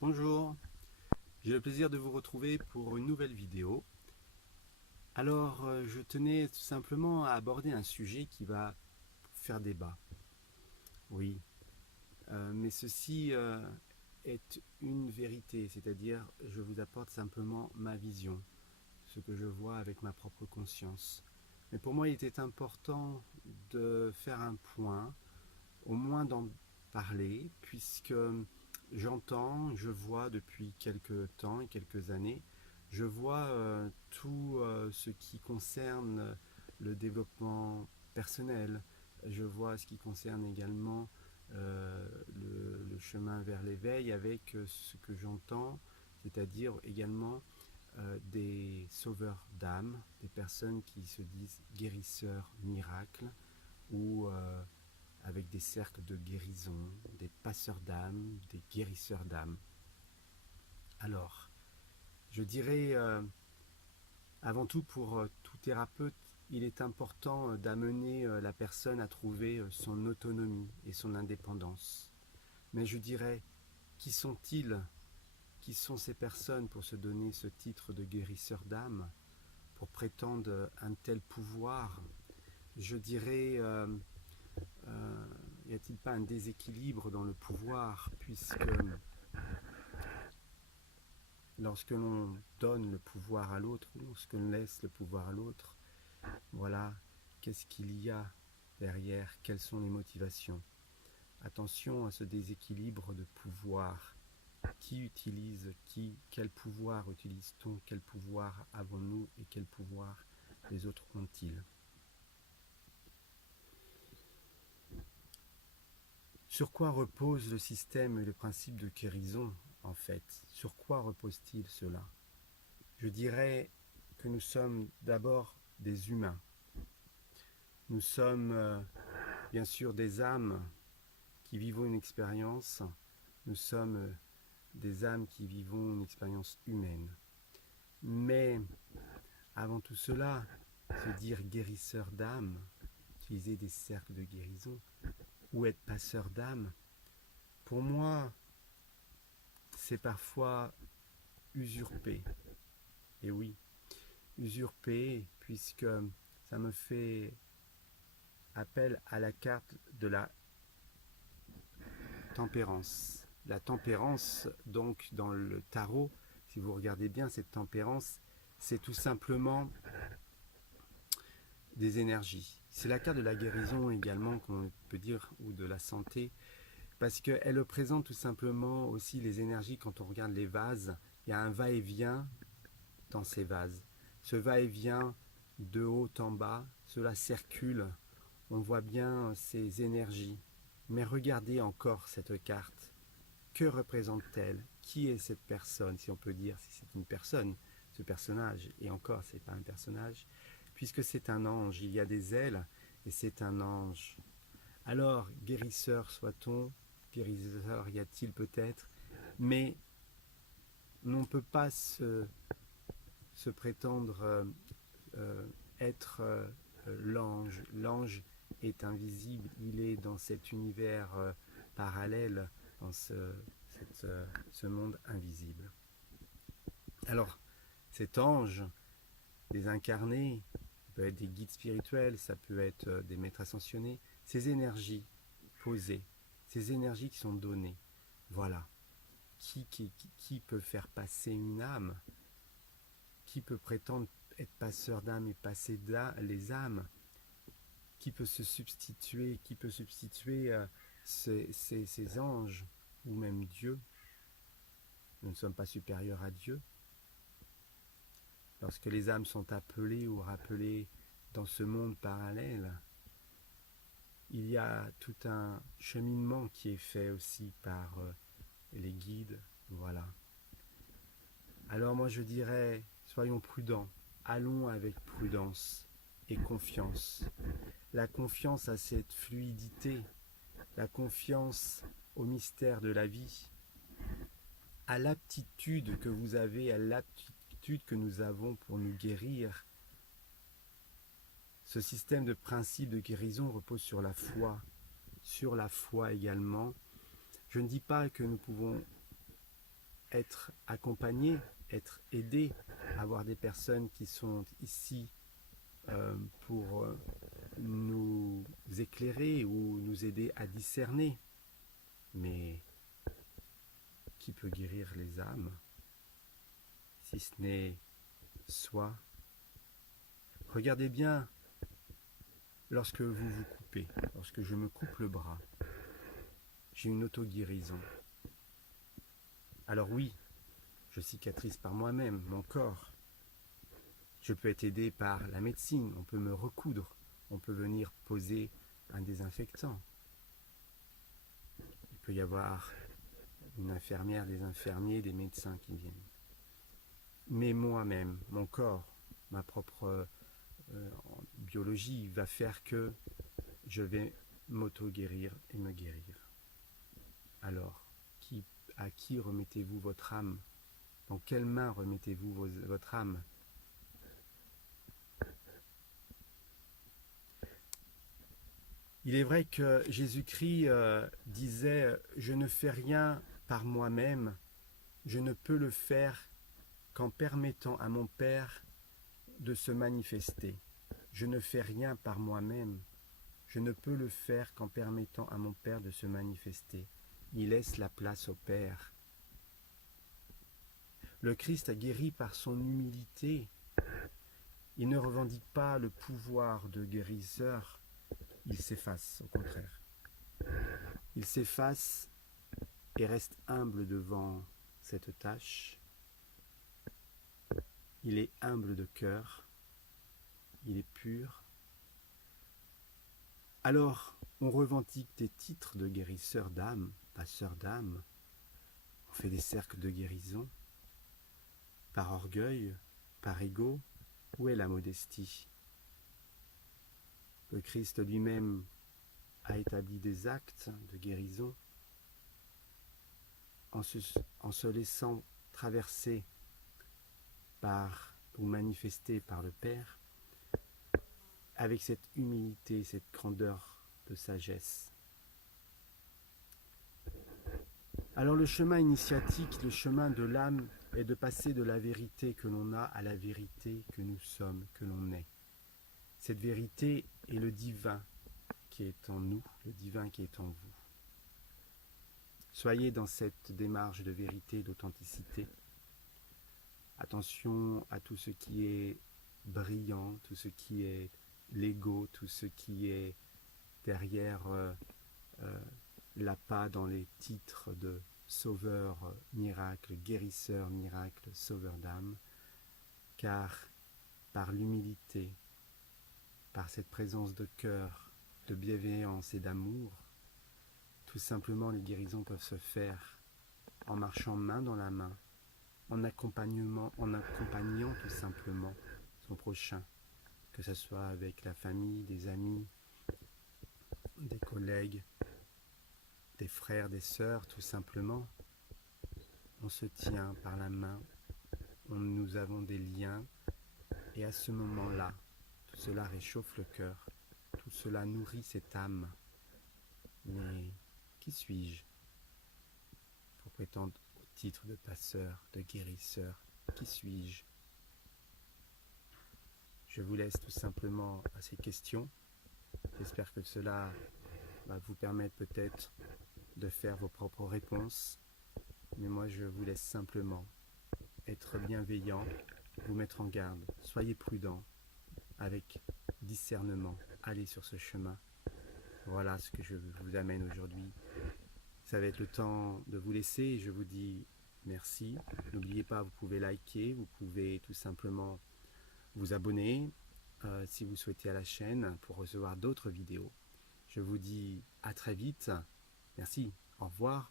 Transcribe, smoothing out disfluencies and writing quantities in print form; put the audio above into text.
Bonjour, j'ai le plaisir de vous retrouver pour une nouvelle vidéo. Alors, je tenais tout simplement à aborder un sujet qui va faire débat. Oui, mais ceci est une vérité, c'est-à-dire je vous apporte simplement ma vision, ce que je vois avec ma propre conscience. Mais pour moi, il était important de faire un point, au moins d'en parler, puisque j'entends, je vois depuis quelques temps et quelques années, je vois tout ce qui concerne le développement personnel, je vois ce qui concerne également le chemin vers l'éveil avec ce que j'entends, c'est-à-dire également des sauveurs d'âme, des personnes qui se disent guérisseurs miracles ou avec des cercles de guérison, des passeurs d'âme, des guérisseurs d'âme. Alors, je dirais, avant tout pour tout thérapeute, il est important d'amener la personne à trouver son autonomie et son indépendance. Mais je dirais, qui sont-ils? Qui sont ces personnes pour se donner ce titre de guérisseur d'âme, pour prétendre un tel pouvoir? Je dirais, y a-t-il pas un déséquilibre dans le pouvoir, puisque lorsque l'on donne le pouvoir à l'autre, lorsque l'on laisse le pouvoir à l'autre, voilà, qu'est-ce qu'il y a derrière, quelles sont les motivations. Attention à ce déséquilibre de pouvoir. Qui utilise qui? Quel pouvoir utilise-t-on? Quel pouvoir avons-nous et quel pouvoir les autres ont-ils? Sur quoi repose le système et le principe de guérison, en fait? Sur quoi repose-t-il cela? Je dirais que nous sommes d'abord des humains. Nous sommes bien sûr des âmes qui vivons une expérience. Nous sommes des âmes qui vivons une expérience humaine. Mais avant tout cela, se dire guérisseur d'âme, utiliser des cercles de guérison ou être passeur d'âme, pour moi, c'est parfois usurper. Et oui, usurper, puisque ça me fait appel à la carte de la tempérance. La tempérance, donc, dans le tarot, si vous regardez bien, cette tempérance, c'est tout simplement des énergies. C'est la carte de la guérison également, qu'on peut dire, ou de la santé, parce qu'elle représente tout simplement aussi les énergies. Quand on regarde les vases, il y a un va-et-vient dans ces vases. Ce va-et-vient de haut en bas, cela circule, on voit bien ces énergies. Mais regardez encore cette carte. Que représente-t-elle? Qui est cette personne, si on peut dire, si c'est une personne, ce personnage? Et encore, ce n'est pas un personnage, puisque c'est un ange, il y a des ailes, et c'est un ange. Alors, guérisseur soit-on, guérisseur y a-t-il peut-être, mais on ne peut pas se prétendre être l'ange. L'ange est invisible, il est dans cet univers parallèle, dans ce monde invisible. Alors, cet ange désincarné, ça peut être des guides spirituels, ça peut être des maîtres ascensionnés, ces énergies posées, ces énergies qui sont données, voilà. Qui peut faire passer une âme? Qui peut prétendre être passeur d'âme et passer les âmes? Qui peut se substituer? Qui peut substituer ces anges ou même Dieu? Nous ne sommes pas supérieurs à Dieu. Lorsque les âmes sont appelées ou rappelées dans ce monde parallèle, il y a tout un cheminement qui est fait aussi par les guides. Voilà. Alors moi je dirais, soyons prudents, allons avec prudence et confiance. La confiance à cette fluidité, la confiance au mystère de la vie, à l'aptitude que vous avez, à l'aptitude que nous avons pour nous guérir. Ce système de principe de guérison repose sur la foi également. Je ne dis pas que nous pouvons être accompagné, être aidé, avoir des personnes qui sont ici pour nous éclairer ou nous aider à discerner. Mais qui peut guérir les âmes si ce n'est soi? Regardez bien, lorsque vous vous coupez, lorsque je me coupe le bras, j'ai une auto-guérison. Alors oui, je cicatrise par moi-même, mon corps. Je peux être aidé par la médecine, on peut me recoudre, on peut venir poser un désinfectant. Il peut y avoir une infirmière, des infirmiers, des médecins qui viennent. Mais moi-même, mon corps, ma propre biologie va faire que je vais m'auto-guérir et me guérir. Alors, à qui remettez-vous votre âme? Dans quelles mains remettez-vous votre âme? Il est vrai que Jésus-Christ disait « Je ne fais rien par moi-même, je ne peux le faire qu'en permettant à mon Père de se manifester. Je ne fais rien par moi-même, je ne peux le faire qu'en permettant à mon Père de se manifester. » Il laisse la place au Père. Le Christ a guéri par son humilité. Il ne revendique pas le pouvoir de guérisseur, il s'efface, au contraire. Il s'efface et reste humble devant cette tâche. Il est humble de cœur, il est pur. Alors, on revendique des titres de guérisseur d'âme, passeur d'âme. On fait des cercles de guérison. Par orgueil, par ego, où est la modestie? Le Christ lui-même a établi des actes de guérison en se laissant traverser par ou manifester par le Père avec cette humilité, cette grandeur de sagesse. Alors le chemin initiatique, le chemin de l'âme est de passer de la vérité que l'on a à la vérité que nous sommes, que l'on est. Cette vérité est le divin qui est en nous, le divin qui est en vous. Soyez dans cette démarche de vérité, d'authenticité. Attention à tout ce qui est brillant, tout ce qui est l'ego, tout ce qui est derrière l'appât dans les titres de sauveur miracle, guérisseur miracle, sauveur d'âme, car par l'humilité, par cette présence de cœur, de bienveillance et d'amour, tout simplement les guérisons peuvent se faire en marchant main dans la main, en accompagnant tout simplement son prochain, que ce soit avec la famille, des amis, des collègues, des frères, des sœurs, tout simplement. On se tient par la main, nous avons des liens, et à ce moment-là, tout cela réchauffe le cœur, tout cela nourrit cette âme. Mais qui suis-je pour prétendre au titre de passeur, de guérisseur? Qui suis-je? Je vous laisse tout simplement à ces questions. J'espère que cela va vous permettre peut-être de faire vos propres réponses. Mais moi, je vous laisse simplement être bienveillant, vous mettre en garde. Soyez prudent, avec discernement. Allez sur ce chemin. Voilà ce que je vous amène aujourd'hui. Ça va être le temps de vous laisser. Je vous dis merci. N'oubliez pas, vous pouvez liker, vous pouvez tout simplement vous abonner si vous souhaitez à la chaîne pour recevoir d'autres vidéos. Je vous dis à très vite. Merci. Au revoir.